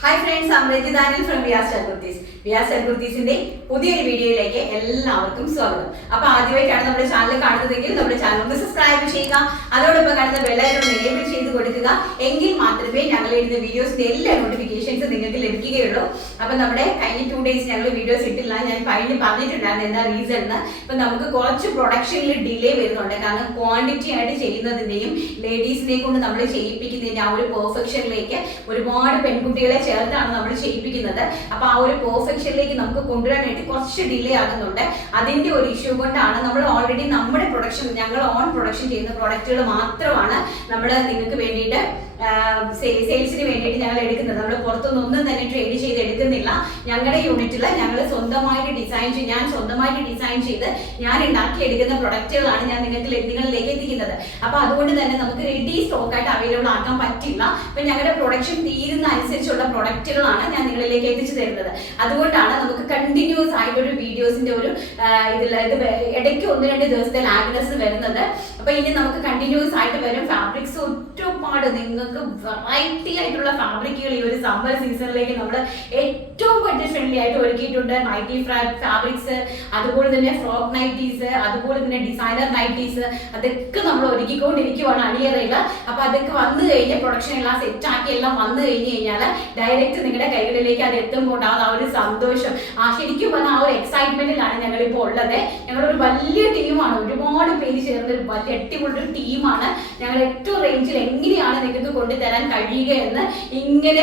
Hi friends, അമൃതി ദാനിൽ from Vyas Kurtis. Vyas കുർത്തീസിന്റെ പുതിയൊരു വീഡിയോയിലേക്ക് എല്ലാവർക്കും സ്വാഗതം. അപ്പൊ ആദ്യമായിട്ടാണ് നമ്മുടെ ചാനൽ കാണുന്നതെങ്കിൽ നമ്മുടെ ചാനൽ ഒന്ന് സബ്സ്ക്രൈബ് ചെയ്യുക. അതോടൊപ്പം കാണുന്ന ബെല്ലൈക്കൺ എനേബിൾ ചെയ്ത് കൊടുക്കുക. എങ്കിൽ മാത്രമേ ഞങ്ങൾ ഇടുന്ന വീഡിയോസിന്റെ എല്ലാ നോട്ടിഫിക്കേഷൻസ് നിങ്ങൾക്ക് ലഭിക്കുകയുള്ളൂ. അപ്പൊ നമ്മുടെ കഴിഞ്ഞ 2 days ഞങ്ങൾ വീഡിയോസ് ഇട്ടില്ല. ഞാൻ പറഞ്ഞിട്ടുണ്ടായിരുന്നു എന്താ റീസൺ എന്ന്. ഇപ്പൊ നമുക്ക് കുറച്ച് പ്രൊഡക്ഷനിൽ ഡിലേ വരുന്നുണ്ട്. കാരണം ക്വാണ്ടിറ്റി ആയിട്ട് ചെയ്യുന്നതിന്റെയും ലേഡീസിനെ കൊണ്ട് നമ്മൾ ചെയ്യിപ്പിക്കുന്നതിന്റെ ആ ഒരു പെർഫെക്ഷനിലേക്ക് ഒരുപാട് പെൺകുട്ടികളെ ചേർത്താണ് നമ്മൾ ചെയ്യിപ്പിക്കുന്നത്. അപ്പൊ ആ ഒരു പെർഫെക്ഷനിലേക്ക് നമുക്ക് കൊണ്ടുവരാനായിട്ട് കുറച്ച് ഡിലേ ആകുന്നുണ്ട്. അതിന്റെ ഒരു ഇഷ്യൂ കൊണ്ടാണ് നമ്മൾ ഓൾറെഡി നമ്മുടെ പ്രൊഡക്ഷൻ, ഞങ്ങൾ ഓൺ പ്രൊഡക്ഷൻ ചെയ്യുന്ന പ്രോഡക്റ്റുകൾ മാത്രമാണ് നമ്മൾ നിങ്ങൾക്ക് വേണ്ടിയിട്ട് സെയിൽസിന് വേണ്ടിയിട്ട് ഞങ്ങൾ എടുക്കുന്നത്. നമ്മൾ പുറത്തുനിന്ന് ഒന്നും തന്നെ ട്രേഡ് ചെയ്ത് എടുക്കുന്നില്ല. ഞങ്ങളുടെ യൂണിറ്റിൽ ഞങ്ങൾ സ്വന്തമായിട്ട് ഞാൻ സ്വന്തമായിട്ട് ഡിസൈൻ ചെയ്ത് ഞാൻ ഉണ്ടാക്കി എടുക്കുന്ന പ്രൊഡക്റ്റുകളാണ് ഞാൻ നിങ്ങളിലേക്ക് എത്തിക്കുന്നത്. അപ്പൊ അതുകൊണ്ട് തന്നെ നമുക്ക് റെഡി സ്റ്റോക്ക് ആയിട്ട് അവൈലബിൾ ആക്കാൻ പറ്റില്ല. അപ്പൊ ഞങ്ങളുടെ പ്രൊഡക്ഷൻ തീരുന്ന അനുസരിച്ചുള്ള പ്രൊഡക്റ്റുകളാണ് ഞാൻ നിങ്ങളിലേക്ക് എത്തിച്ചു തരുന്നത്. അതുകൊണ്ടാണ് നമുക്ക് കണ്ടിന്യൂസ് ആയിട്ടൊരു വീഡിയോസിന്റെ ഒരു ഇത് ഇടയ്ക്ക് 1-2 ദിവസത്തെ ലാഗ്നെസ് വരുന്നത്. അപ്പൊ ഇനി നമുക്ക് കണ്ടിന്യൂസ് ആയിട്ട് വരും. ഫാബ്രിക്സ് ഒരുപാട് നിങ്ങൾക്ക് വെറൈറ്റി ആയിട്ടുള്ള ഫാബ്രിക്കുകൾ ഈ ഒരു സമ്മർ സീസണിലേക്ക് നമ്മൾ ഏറ്റവും ബഡ്ജറ്റ് ഫ്രണ്ട്ലി ആയിട്ട് ഒരുക്കിയിട്ടുണ്ട്. നൈറ്റി ഫാബ്രിക്സ്, അതുപോലെ തന്നെ ഫ്രോക്ക് നൈറ്റീസ്, അതുപോലെ തന്നെ ഡിസൈനർ നൈറ്റീസ്, അതൊക്കെ നമ്മൾ ഒരുക്കിക്കൊണ്ടിരിക്കുവാണ് അണിയറയിൽ. അപ്പൊ അതൊക്കെ വന്നു കഴിഞ്ഞ് പ്രൊഡക്ഷൻ എല്ലാം സെറ്റ് ആക്കി എല്ലാം വന്നു കഴിഞ്ഞാൽ ഡയറക്റ്റ് നിങ്ങളുടെ കൈകളിലേക്ക് അത് എത്തുമ്പോൾ ആ ഒരു സന്തോഷം, ശരിക്കും പറഞ്ഞാൽ ആ ഒരു എക്സൈറ്റ്മെന്റിലാണ് ഞങ്ങളിപ്പോൾ ഉള്ളത്. ഞങ്ങളൊരു വലിയ ടീമാണ്, ഒരുപാട് പേര് ചേർന്ന ഒരു വലിയ അടിപൊളി ടീമാണ്. ഞങ്ങൾ ഏറ്റവും റേഞ്ചിൽ എങ്ങനെയാണ് നിങ്ങൾക്ക് കൊണ്ടുതരാൻ കഴിയുക എന്ന് ഇങ്ങനെ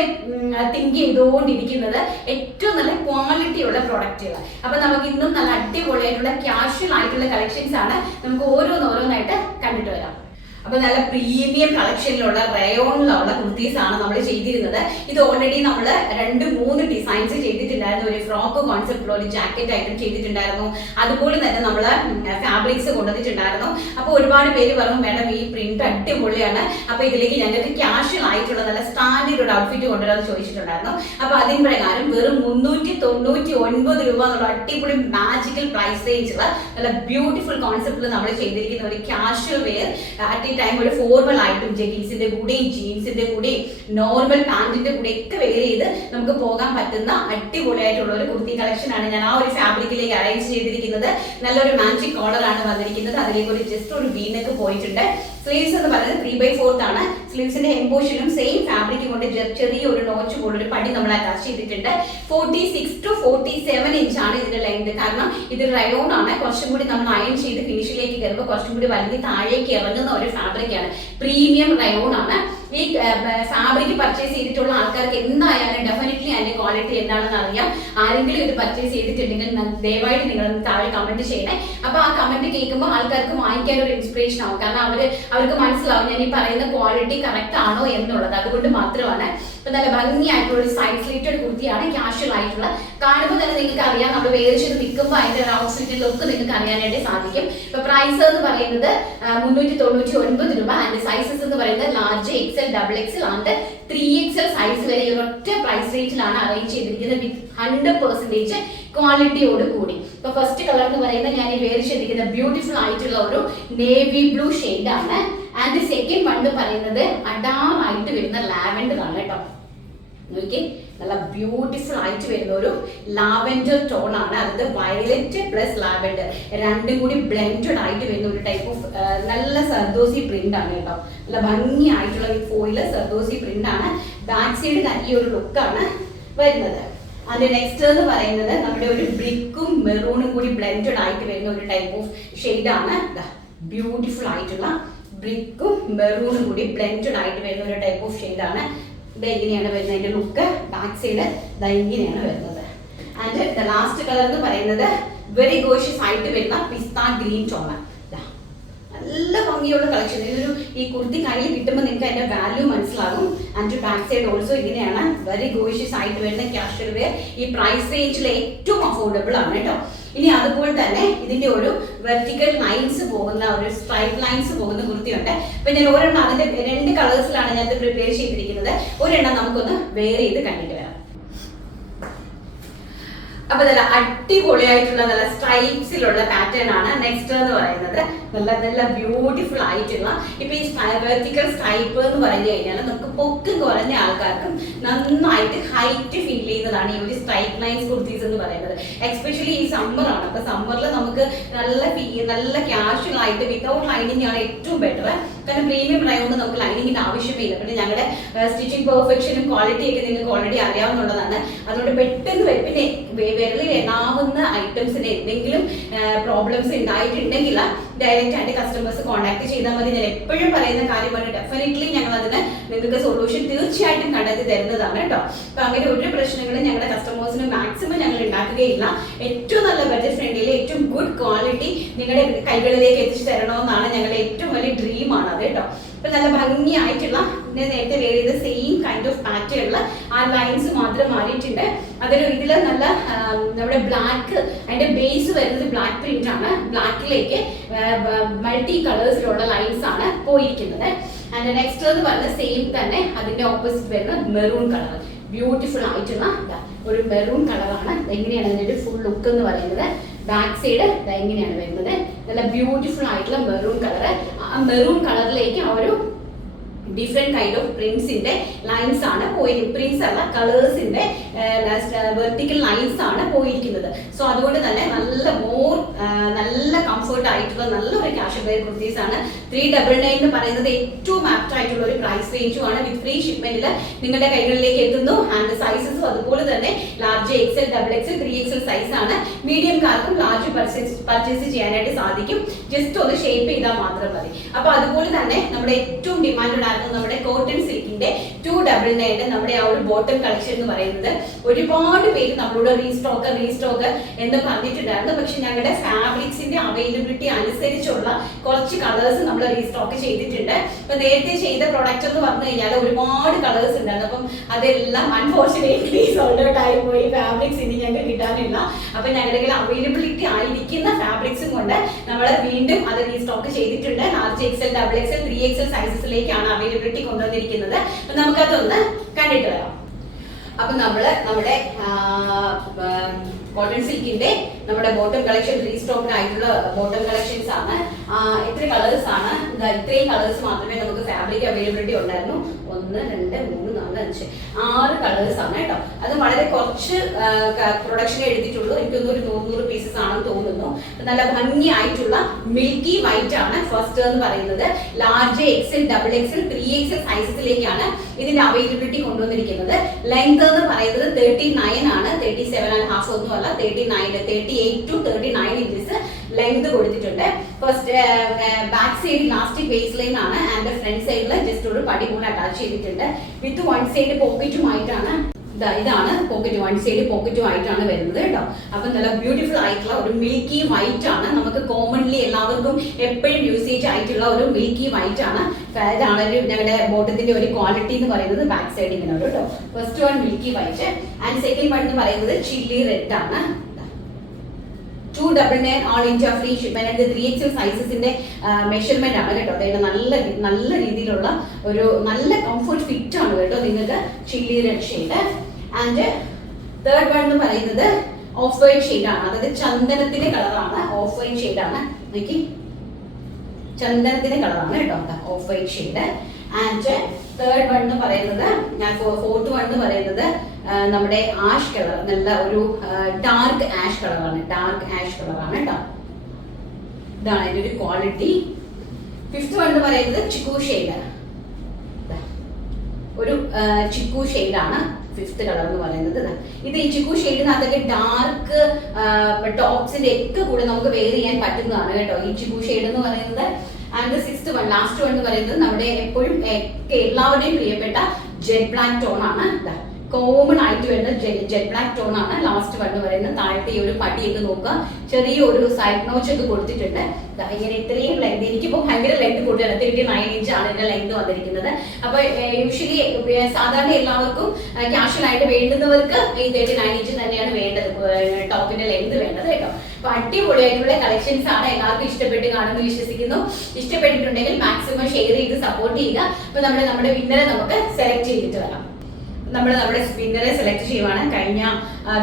തിങ്ക് ചെയ്തുകൊണ്ടിരിക്കുന്നത്. ഏറ്റവും നല്ല ക്വാളിറ്റി ഉള്ള പ്രൊഡക്റ്റുകൾ. അപ്പൊ നമുക്ക് ഇന്നും നല്ല അടിപൊളിയായിട്ടുള്ള കാഷ്വൽ ആയിട്ടുള്ള കളക്ഷൻസ് ആണ്. നമുക്ക് ഓരോന്നായിട്ട് കണ്ടിട്ട് വരാം. അപ്പൊ നല്ല പ്രീമിയം കളക്ഷനിലുള്ള റയോണിലുള്ള കുർത്തീസ് ആണ് നമ്മൾ ചെയ്തിരുന്നത്. ഇത് ഓൾറെഡി നമ്മൾ 2-3 ഡിസൈൻസ് ചെയ്തിട്ടുണ്ടായിരുന്നു. ഒരു ഫ്രോക്ക് കോൺസെപ്റ്റിലുള്ള ഒരു ജാക്കറ്റ് ആയിട്ട് ചെയ്തിട്ടുണ്ടായിരുന്നു. അതുപോലെ തന്നെ നമ്മൾ ഫാബ്രിക്സ് കൊണ്ടുവന്നിട്ടുണ്ടായിരുന്നു. അപ്പൊ ഒരുപാട് പേര് പറഞ്ഞു, മേഡം ഈ പ്രിന്റ് അടിപൊളിയാണ്, അപ്പൊ ഇതിലേക്ക് ഞങ്ങൾക്ക് കാഷ്വൽ ആയിട്ടുള്ള നല്ല സ്റ്റാൻഡേർഡ് ഔട്ട്ഫിറ്റ് കൊണ്ടുവരാമെന്ന് ചോദിച്ചിട്ടുണ്ടായിരുന്നു. അപ്പൊ അതിന് പ്രകാരം വെറും 399 രൂപ എന്നുള്ള അടിപൊളി മാജിക്കൽ പ്രൈസ് റേഞ്ചിൽ നല്ല ബ്യൂട്ടിഫുൾ കോൺസെപ്റ്റിൽ നമ്മൾ ചെയ്തിരിക്കുന്ന ഒരു കാഷ്വൽ വെയർ ടൈം ഒരു ഫോർമൽ ആയിട്ടും ജഗീൻസിന്റെ കൂടെയും ജീൻസിന്റെ കൂടെയും നോർമൽ പാന്റിന്റെ കൂടെ ഒക്കെ വെയർ ചെയ്ത് നമുക്ക് പോകാൻ പറ്റുന്ന അടിപൊളിയായിട്ടുള്ള ഒരു കുർത്തി കളക്ഷൻ ആണ് ഞാൻ ആ ഒരു ഫാബ്രിക്കിലേക്ക് അറേഞ്ച് ചെയ്തിരിക്കുന്നത്. നല്ലൊരു മാജിക് കോളർ ആണ് വന്നിരിക്കുന്നത്. അതിലേക്ക് ഒരു ജസ്റ്റ് ഒരു വീനക്ക് പോയിട്ടുണ്ട്. സ്ലീവ്സ് എന്ന് പറയുന്നത് 3/4 ആണ്. സ്ലീവ്സിന്റെ എംബോഷനും സെയിം ഫാബ്രിക് കൊണ്ട് ചെറിയ ഒരു നോച്ച് പോലെ ഒരു പടി നമ്മൾ അറ്റാച്ച് ചെയ്തിട്ടുണ്ട്. 46 to 47 ഇഞ്ച് ആണ് ഇതിന്റെ ലെങ്ത്. കാരണം ഇത് റയോൺ ആണ്. കുറച്ചും കൂടി നമ്മൾ അയൺ ചെയ്ത് ഫിനിഷിലേക്ക് കയറുമ്പോൾ കുറച്ചും കൂടി വലിയ താഴേക്ക് ഇറങ്ങുന്ന ഒരു ഫാബ്രിക് ആണ്. പ്രീമിയം റയോൺ ആണ്. ഈ ഫാബ്രിക് പർച്ചേസ് ചെയ്തിട്ടുള്ള ആൾക്കാർക്ക് എന്തായാലും ഡെഫിനറ്റ്ലി അതിന്റെ ക്വാളിറ്റി എന്താണെന്ന് അറിയാം. ആരെങ്കിലും ഇത് പർച്ചേസ് ചെയ്തിട്ടുണ്ടെങ്കിൽ ദയവായിട്ട് നിങ്ങൾ താഴെ കമന്റ് ചെയ്യണേ. അപ്പൊ ആ കമന്റ് കേൾക്കുമ്പോൾ ആൾക്കാർക്ക് വാങ്ങിക്കാൻ ഒരു ഇൻസ്പിറേഷൻ ആവും. കാരണം അവർക്ക് മനസ്സിലാവും ഞാൻ ഈ പറയുന്ന ക്വാളിറ്റി കറക്റ്റ് ആണോ എന്നുള്ളത്. അതുകൊണ്ട് മാത്രമാണ്. ഇപ്പൊ നല്ല ഭംഗിയായിട്ടുള്ള ഒരു സൈഡ് സ്ലിറ്റഡ് കുർത്തിയാണ്. കാഷ്വൽ ആയിട്ടുള്ള, കാണുമ്പോൾ തന്നെ നിങ്ങൾക്ക് അറിയാം, നമ്മൾ വേറെ ചെയ്ത് നിൽക്കുമ്പോൾ അതിന്റെ ഒരു ഔട്ട്ഫിറ്റിൽ ഒക്കെ നിങ്ങൾക്ക് അറിയാനായിട്ട് സാധിക്കും. ഇപ്പൊ പ്രൈസ് എന്ന് പറയുന്നത് 399 രൂപ. ആൻഡ് സൈസസ് എന്ന് പറയുന്നത് large, XL, XXL and 3XL size വരെ ഒരൊറ്റ പ്രൈസ് റേഞ്ചിലാണ് അറേഞ്ച് ചെയ്തിരിക്കുന്നത് വിത്ത് 100% ക്വാളിറ്റിയോട് കൂടി. ഇപ്പൊ ഫസ്റ്റ് കളർ എന്ന് പറയുന്നത് ഞാൻ ഈ വേറെ ചെയ്തിരിക്കുന്ന ബ്യൂട്ടിഫുൾ ആയിട്ടുള്ള ഒരു നേവി ബ്ലൂ ഷെയ്ഡ് ആണ്. ആൻഡ് സെക്കൻഡ് വൺ എന്ന് പറയുന്നത് അഡാറായിട്ട് വരുന്ന ലാവൻഡർ ആണ് കേട്ടോ. നോക്കി, നല്ല ബ്യൂട്ടിഫുൾ ആയിട്ട് വരുന്ന ഒരു ലാവൻഡർ ടോൺ ആണ്. അതായത് വയലറ്റ് പ്ലസ് ലാവൻഡർ രണ്ടും കൂടി ബ്ലെൻഡഡ് ആയിട്ട് വരുന്ന ഒരു ടൈപ്പ് ഓഫ് നല്ല സർദോസി പ്രിന്റ് ആണ് കേട്ടോ. നല്ല ഭംഗിയായിട്ടുള്ള ഈ ഫോയില് സർദോസി പ്രിന്റ് ആണ്. ബാക്ക് സൈഡ് ഈ ഒരു ലുക്കാണ് വരുന്നത്. അതിന്റെ നെക്സ്റ്റ് എന്ന് പറയുന്നത് നമ്മുടെ ഒരു ബ്രിക്കും മെറൂണും കൂടി ബ്ലെൻഡഡ് ആയിട്ട് വരുന്ന ഒരു ടൈപ്പ് ഓഫ് ഷെയ്ഡ് ആണ്. ബ്യൂട്ടിഫുൾ ആയിട്ടുള്ള ബ്രിക്കും മെറൂണും കൂടി ബ്ലെൻഡഡ് ആയിട്ട് വരുന്ന ഒരു ടൈപ്പ് ഓഫ് ഷെയ്ഡ് ആണ്. ഇത് ഇങ്ങനെയാണ് വരുന്നത്. അതിന്റെ ലുക്ക് ബാക്ക് സൈഡ് ഇങ്ങനെയാണ് വരുന്നത്. ആൻഡ് ദ ലാസ്റ്റ് കളർ എന്ന് പറയുന്നത് വെരി ഗോഷ്യസ് ആയിട്ട് വരുന്ന പിസ്ത ഗ്രീൻ ടോൺ. നല്ല ഭംഗിയുള്ള കളക്ഷൻ. ഈ കുർത്തി കയ്യിൽ കിട്ടുമ്പോൾ നിങ്ങൾക്ക് അതിന്റെ വാല്യൂ മനസ്സിലാകും. ആൻഡ് ബാക്ക് സൈഡ് ഓൾസോ ഇങ്ങനെയാണ് വെരി ഗോഷ്യസ് ആയിട്ട് വരുന്ന കാഷ്വൽ വെയർ. ഈ പ്രൈസ് റേഞ്ചിൽ ഏറ്റവും അഫോർഡബിൾ ആണ് കേട്ടോ. ഇനി അതുപോലെ തന്നെ ഇതിന്റെ ഒരു വെർട്ടിക്കൽ ലൈൻസ് പോകുന്ന ഒരു സ്ട്രൈപ്പ് ലൈൻസ് പോകുന്ന കുർത്തിയുണ്ട്. അപ്പൊ ഞാൻ ഒരെണ്ണം അതിന്റെ 2 കളേഴ്സിലാണ് ഞാൻ ഇത് പ്രിപ്പയർ ചെയ്തിരിക്കുന്നത്. ഒരെണ്ണം നമുക്കൊന്ന് വെയർ ചെയ്ത് കണ്ടിട്ട് വരാം. അപ്പൊ നല്ല അടിപൊളിയായിട്ടുള്ള നല്ല സ്ട്രൈപ്സിലുള്ള പാറ്റേൺ ആണ് നെക്സ്റ്റ് എന്ന് പറയുന്നത്. നല്ല നല്ല ബ്യൂട്ടിഫുൾ ആയിട്ടുള്ള ഇപ്പൊ ഈ വെർട്ടിക്കൽ സ്ട്രൈപ്പ് എന്ന് പറഞ്ഞു കഴിഞ്ഞാൽ നമുക്ക് പൊക്കം കുറഞ്ഞ ആൾക്കാർക്കും നന്നായിട്ട് ഹൈറ്റ് ഫീൽ ചെയ്യുന്നതാണ് ഈ ഒരു സ്ട്രൈപ്പ് ലൈൻസ് കുർത്തീസ് എന്ന് പറയുന്നത്. എക്സ്പെഷ്യലി ഈ സമ്മർ ആണ്. അപ്പൊ സമ്മറിൽ നമുക്ക് നല്ല ക്യാഷ്വൽ ആയിട്ട് വിത്തൗട്ട് ലൈനിങ് ആണ് ഏറ്റവും ബെറ്റർ. കാരണം പ്രീമിയം ആയതുകൊണ്ട് നമുക്ക് ലൈനിങ്ങിന്റെ ആവശ്യമില്ല. പിന്നെ ഞങ്ങളുടെ സ്റ്റിച്ചിങ് പെർഫെക്ഷനും ക്വാളിറ്റി ഒക്കെ നിങ്ങൾക്ക് ഓൾറെഡി അറിയാവുന്നതാണ്. അതുകൊണ്ട് പെട്ടെന്ന് പിന്നെ വിരലിൽ എണ്ണാവുന്ന ഐറ്റംസിന് എന്തെങ്കിലും പ്രോബ്ലംസ് ഉണ്ടായിട്ടുണ്ടെങ്കിൽ ഡയറക്റ്റ് ആയിട്ട് കസ്റ്റമേഴ്സ് കോൺടാക്ട് ചെയ്താൽ മതി. ഞാൻ എപ്പോഴും പറയുന്ന കാര്യമാണ്, ഡെഫിനറ്റ്ലി ഞങ്ങൾ അതിന് നിങ്ങൾക്ക് സൊല്യൂഷൻ തീർച്ചയായിട്ടും കണ്ടെത്തി തരുന്നതാണ് കേട്ടോ. അപ്പൊ അങ്ങനെ ഒരു പ്രശ്നങ്ങളും ഞങ്ങളുടെ കസ്റ്റമേഴ്സിന് മാക്സിമം ഞങ്ങൾ ഉണ്ടാക്കുകയില്ല. ഏറ്റവും നല്ല ബഡ്ജറ്റ് ഫ്രണ്ട്ലി ഏറ്റവും ഗുഡ് ക്വാളിറ്റി നിങ്ങളുടെ കൈകളിലേക്ക് എത്തിച്ചു തരണമെന്നാണ് ഞങ്ങളുടെ ഏറ്റവും വലിയ ഡ്രീമാണ് അത് കേട്ടോ. അപ്പൊ നല്ല ഭംഗിയായിട്ടുള്ള നേരത്തെ വേറെ ചെയ്ത സെയിം കൈൻഡ് ഓഫ് പാറ്റേണില് ആ ലൈൻസ് മാത്രം മാറിയിട്ടുണ്ട്. അതൊരു ഇതില് നല്ല നമ്മുടെ ബ്ലാക്ക്, അതിന്റെ ബേസ് വരുന്നത് ബ്ലാക്ക് പ്രിന്റ് ആണ്. ബ്ലാക്കിലേക്ക് മൾട്ടി കളേഴ്സിലുള്ള ലൈൻസ് ആണ് പോയിരിക്കുന്നത്. ആൻഡ് നെക്സ്റ്റ് എന്ന് പറയുന്നത് സെയിം തന്നെ അതിന്റെ ഓപ്പോസിറ്റ് വരുന്ന മെറൂൺ കളർ, ബ്യൂട്ടിഫുൾ ആയിട്ടുള്ള ഒരു മെറൂൺ കളറാണ്. എങ്ങനെയാണ് അതിന്റെ ഒരു ഫുൾ ലുക്ക് എന്ന് പറയുന്നത്. ബാക്ക് സൈഡ് എങ്ങനെയാണ് വരുന്നത്, നല്ല ബ്യൂട്ടിഫുൾ ആയിട്ടുള്ള മെറൂൺ കളർ. ആ മെറൂൺ കളറിലേക്ക് ആ ഒരു ഡിഫറെന്റ് കൈൻഡ് ഓഫ് പ്രിന്റ്സിന്റെ ലൈൻസ് ആണ് പ്രിന്റ്സ് അല്ല കളേഴ്സിന്റെ വെർട്ടിക്കൽ ലൈൻസ് ആണ് പോയിരിക്കുന്നത്. സോ അതുകൊണ്ട് തന്നെ നല്ല കംഫർട്ട് ആയിട്ടുള്ള നല്ലൊരു ക്യാഷ് വെയർ കുർത്തീസ് ആണ്. 399 എന്ന് പറയുന്നത് ഏറ്റവും ആപ്റ്റ് ആയിട്ടുള്ള ഒരു പ്രൈസ് റേഞ്ചുമാണ്. വിത്ത് ഫ്രീ ഷിപ്മെന്റിൽ നിങ്ങളുടെ കൈകളിലേക്ക് എത്തുന്നു. ആൻഡ് സൈസസും അതുപോലെ തന്നെ large XL, XXL, 3XL size ആണ്. മീഡിയംകാർക്കും ലാർജ് പർച്ചേസ് ചെയ്യാനായിട്ട് സാധിക്കും. ജസ്റ്റ് ഒന്ന് ഷേപ്പ് ചെയ്താൽ മാത്രം മതി. അപ്പൊ അതുപോലെ തന്നെ നമ്മുടെ ഏറ്റവും ഡിമാൻഡ് നമ്മുടെ കോട്ടൺ സിൽക്കിന്റെ 299 നമ്മുടെ ആ ഒരു ബോട്ടം കളക്ഷൻ എന്ന് പറയുന്നത് ഒരുപാട് പേര് നമ്മളോട് റീസ്റ്റോക്ക് എന്ന് പറഞ്ഞിട്ടുണ്ടായിരുന്നു. പക്ഷെ ഞങ്ങളുടെ ഫാബ്രിക്സിന്റെ അവൈലബിലിറ്റി അനുസരിച്ചുള്ള കുറച്ച് കളേഴ്സ് നമ്മൾ റീസ്റ്റോക്ക് ചെയ്തിട്ടുണ്ട്. ഇപ്പൊ നേരത്തെ ചെയ്ത പ്രൊഡക്റ്റ് എന്ന് പറഞ്ഞു കഴിഞ്ഞാൽ ഒരുപാട് കളേഴ്സ് ഉണ്ടായിരുന്നു. അപ്പം അതെല്ലാം അൺഫോർച്ചുനേറ്റ്ലി സോൾഡ് ഔട്ട് ആയി പോയി. ഫാബ്രിക്സ് ഇനി ഞങ്ങൾക്ക് കിട്ടാനില്ല. അപ്പൊ ഞങ്ങളുടെ അവൈലബിലിറ്റി ആയിരിക്കുന്ന ഫാബ്രിക്സും കൊണ്ട് നമ്മൾ വീണ്ടും അത് റീസ്റ്റോക്ക് ചെയ്തിട്ടുണ്ട്. ലാർജ് XL, XXL, 3XL സൈസസിലേക്കാണ് അവൈലബിലിറ്റി കൊണ്ടുവന്നിരിക്കുന്നത്. നമുക്കതൊന്ന് കണ്ടിട്ട് വരാം. അപ്പൊ നമ്മുടെ കോട്ടൺ സിൽക്കിന്റെ നമ്മുടെ ബോട്ടം കളക്ഷൻ റീസ്റ്റോക്ഡ് ആയിട്ടുള്ള ബോട്ടം കളക്ഷൻസ് ആണ്. എത്ര കളേഴ്സ് ആണ്? ഇത്രയും കളേഴ്സ് മാത്രമേ നമുക്ക് ഫാബ്രിക് അവൈലബിലിറ്റി ഉണ്ടായിരുന്നു. 1, 2, 3, 4, 5, 6 കളേഴ്സ് ആണ് കേട്ടോ. അത് വളരെ കുറച്ച് പ്രൊഡക്ഷൻ എടുത്തിട്ടുള്ളൂ. എനിക്കൊന്നും ഒരു 100 പീസസ് ആണെന്ന് തോന്നുന്നു. നല്ല ഭംഗിയായിട്ടുള്ള മിൽക്കി വൈറ്റ് ആണ് ഫസ്റ്റ് എന്ന് പറയുന്നത്. ലാർജ് XL, XXL, 3XL സൈസസിലേക്കാണ് ഇതിന്റെ അവൈലബിലിറ്റി കൊണ്ടുവന്നിരിക്കുന്നത്. ലെങ്ത് എന്ന് പറയുന്നത് 39 ആണ്. 37.5 ഒന്നുമല്ല, 38 to 39 ഇഞ്ചസ് ലെങ്ത് കൊടുത്തിട്ടുണ്ട്. First back side elastic base line ആണ്. ആൻഡ് ഫ്രണ്ട് സൈഡിൽ ജസ്റ്റ് ഒരു പടി കൂടെ അറ്റാച്ച് ചെയ്തിട്ടുണ്ട്. വിത്ത് വൺ സൈഡ് പോക്കറ്റുമായിട്ടാണ്. ഇതാണ് പോക്കറ്റ്, വൺ സൈഡ് പോക്കറ്റുമായിട്ടാണ് വരുന്നത് കേട്ടോ. അപ്പൊ നല്ല ബ്യൂട്ടിഫുൾ ആയിട്ടുള്ള ഒരു മിൽക്കി വൈറ്റ് ആണ്. നമുക്ക് കോമൺലി എല്ലാവർക്കും എപ്പോഴും യൂസേജ് ആയിട്ടുള്ള ഒരു മിൽക്കി വൈറ്റ് ആണ്. ഇതാണ് ഞങ്ങളുടെ ബോട്ടത്തിന്റെ ഒരു ക്വാളിറ്റി എന്ന് പറയുന്നത്. ബാക്ക് സൈഡ് ഇങ്ങനെ ഒരു കേട്ടോ. First one milky white and second one എന്ന് പറയുന്നത് ചില്ലി റെഡ് ആണ്. 299 all India free shipment. 3XL സൈസസിന്റെ മെഷർമെന്റ് ആണ് കേട്ടോ. അതായത് നല്ല രീതിയിലുള്ള ഒരു നല്ല കംഫർട്ട് ഫിറ്റ് ആണ് കേട്ടോ നിങ്ങൾക്ക്. Chilli red shade. And third one എന്ന് പറയുന്നത് ഓഫ് വൈറ്റ് ഷെയ്ഡ് ആണ്. അതായത് ചന്ദനത്തിന്റെ കളറാണ്. ഓഫ് വൈറ്റ് ഷെയ്ഡ് ആണ്. നോക്കി, ചന്ദനത്തിന്റെ കളറാണ് കേട്ടോ. Of white shade. And third one എന്ന് പറയുന്നത്, ഫോർത്ത് വൺ എന്ന് പറയുന്നത് നമ്മുടെ ആഷ് കളർ, നല്ല ഒരു ഡാർക്ക് ആഷ് കളറാണ്. കേട്ടോ. ഇതാണ് അതിന്റെ ഒരു ക്വാളിറ്റി. ഫിഫ്ത്ത് വൺ എന്ന് പറയുന്നത് ചിക്കു ഷെയ്ഡ്. ഒരു ചിക്കു ഷെയ്ഡാണ് ഫിഫ്ത്ത് കളർ എന്ന് പറയുന്നത്. ഇത് ഈ ചിക്കു ഷെയ്ഡിനകത്തൊക്കെ ഡാർക്ക് ടോപ്സിന്റെ ഒക്കെ കൂടെ നമുക്ക് വെയർ ചെയ്യാൻ പറ്റുന്നതാണ് കേട്ടോ ഈ ചിക്കു ഷെയ്ഡ് എന്ന് പറയുന്നത്. And sixth one, last one എന്ന് പറയുന്നത് നമ്മുടെ എപ്പോഴും എല്ലാവരുടെയും പ്രിയപ്പെട്ട ജെറ്റ് ബ്ലാക്ക് ടോൺ ആണ്. കോമൺ ആയിട്ട് വരുന്ന ജെറ്റ് ബ്ലാക്ക് ടോൺ ആണ് ലാസ്റ്റ് വൺ എന്ന് പറയുന്നത്. താഴത്തെ ഈ ഒരു പടിയൊക്കെ നോക്കുക, ചെറിയൊരു സൈഡ് നോച്ച് ഒക്കെ കൊടുത്തിട്ടുണ്ട്. ഇങ്ങനെ ഇത്രയും ലെങ്ത്, എനിക്കിപ്പോൾ ഭയങ്കര ലെങ്ത് കൂടുതലാണ്. 39 ഇഞ്ച് ആണ് ഇതിന്റെ ലെങ്ത് വന്നിരിക്കുന്നത്. അപ്പൊ യൂഷ്വലി സാധാരണ എല്ലാവർക്കും ക്യാഷ്വൽ ആയിട്ട് വേണ്ടുന്നവർക്ക് ഈ 39 ഇഞ്ച് തന്നെയാണ് വേണ്ടത്, ടോപ്പിന്റെ ലെങ്ത് വേണ്ടത് കേട്ടോ. അപ്പൊ അടിപൊളിയായിട്ടുള്ള കളക്ഷൻസ് ആണ്. എല്ലാവർക്കും ഇഷ്ടപ്പെട്ട് കാണുമെന്ന് വിശ്വസിക്കുന്നു. ഇഷ്ടപ്പെട്ടിട്ടുണ്ടെങ്കിൽ മാക്സിമം ഷെയർ ചെയ്ത് സപ്പോർട്ട് ചെയ്യുക. അപ്പൊ നമ്മുടെ വിന്നറെ നമുക്ക് സെലക്ട് ചെയ്തിട്ട് വരാം. നമ്മുടെ വിന്നറെ സെലക്ട് ചെയ്യുവാണ്. കഴിഞ്ഞ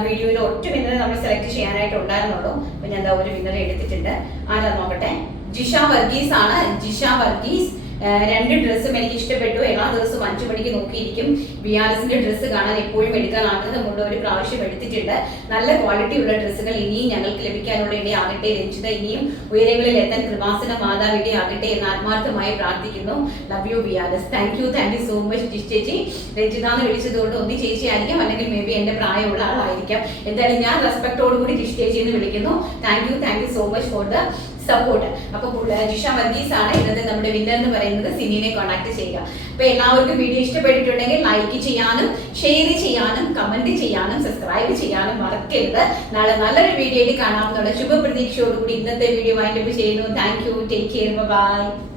വീഡിയോയിൽ ഒറ്റ വിന്നറെ നമ്മൾ സെലക്ട് ചെയ്യാനായിട്ട് ഉണ്ടായിരുന്നുള്ളൂ. അപ്പൊ ഞാൻ ഒരു വിന്നറെ എടുത്തിട്ടുണ്ട്. ആരാ നോക്കട്ടെ. ജിഷ വർഗീസ് ആണ്. ജിഷ വർഗീസ് 2 ഡ്രസ്സും എനിക്ക് ഇഷ്ടപ്പെട്ടു. എല്ലാ ദിവസവും 5 മണിക്ക് നോക്കിയിരിക്കും. VRSന്റെ ഡ്രസ്സ് കാണാൻ എപ്പോഴും എടുക്കാൻ ആഗ്രഹമുണ്ട്. ഒരു പ്രാവശ്യം എടുത്തിട്ടുണ്ട്. നല്ല ക്വാളിറ്റി ഉള്ള ഡ്രസ്സുകൾ ഇനിയും ഞങ്ങൾക്ക് ലഭിക്കാനുള്ള ഇടയാകട്ടെ. രഞ്ജിത ഇനിയും ഉയരങ്ങളിൽ എത്താൻ കൃപാസന മാതാവ് ഇടയാകട്ടെ എന്ന് ആത്മാർത്ഥമായി പ്രാർത്ഥിക്കുന്നു. Love you VRS. Thank you so much Jish ചേച്ചി. രഞ്ജിത എന്ന് വിളിച്ചതുകൊണ്ട് ഒന്ന് ചേച്ചി ആയിരിക്കാം, അല്ലെങ്കിൽ മേ ബി എന്റെ പ്രായമുള്ള ആളായിരിക്കാം. എന്തായാലും ഞാൻ റെസ്പെക്ടോട് കൂടി ജിഷ് ചേച്ചി എന്ന് വിളിക്കുന്നു. Thank you so much for the support. അപ്പൊ ജിഷ വർഗീസ് ആണ് ഇന്നത്തെ നമ്മുടെ വിന്നർ എന്ന് പറയുന്നത്. സിനിനെ കോൺടാക്ട് ചെയ്യുക. അപ്പൊ എല്ലാവർക്കും വീഡിയോ ഇഷ്ടപ്പെട്ടിട്ടുണ്ടെങ്കിൽ ലൈക്ക് ചെയ്യാനും ഷെയർ ചെയ്യാനും കമന്റ് ചെയ്യാനും സബ്സ്ക്രൈബ് ചെയ്യാനും മറക്കരുത്. നാളെ നല്ലൊരു വീഡിയോ ആയിട്ട് കാണാമെന്നുള്ള ശുഭപ്രതീക്ഷയോടുകൂടി ഇന്നത്തെ വീഡിയോ വൈൻഡപ്പ് ചെയ്യുന്നു. Thank you. Take care. By.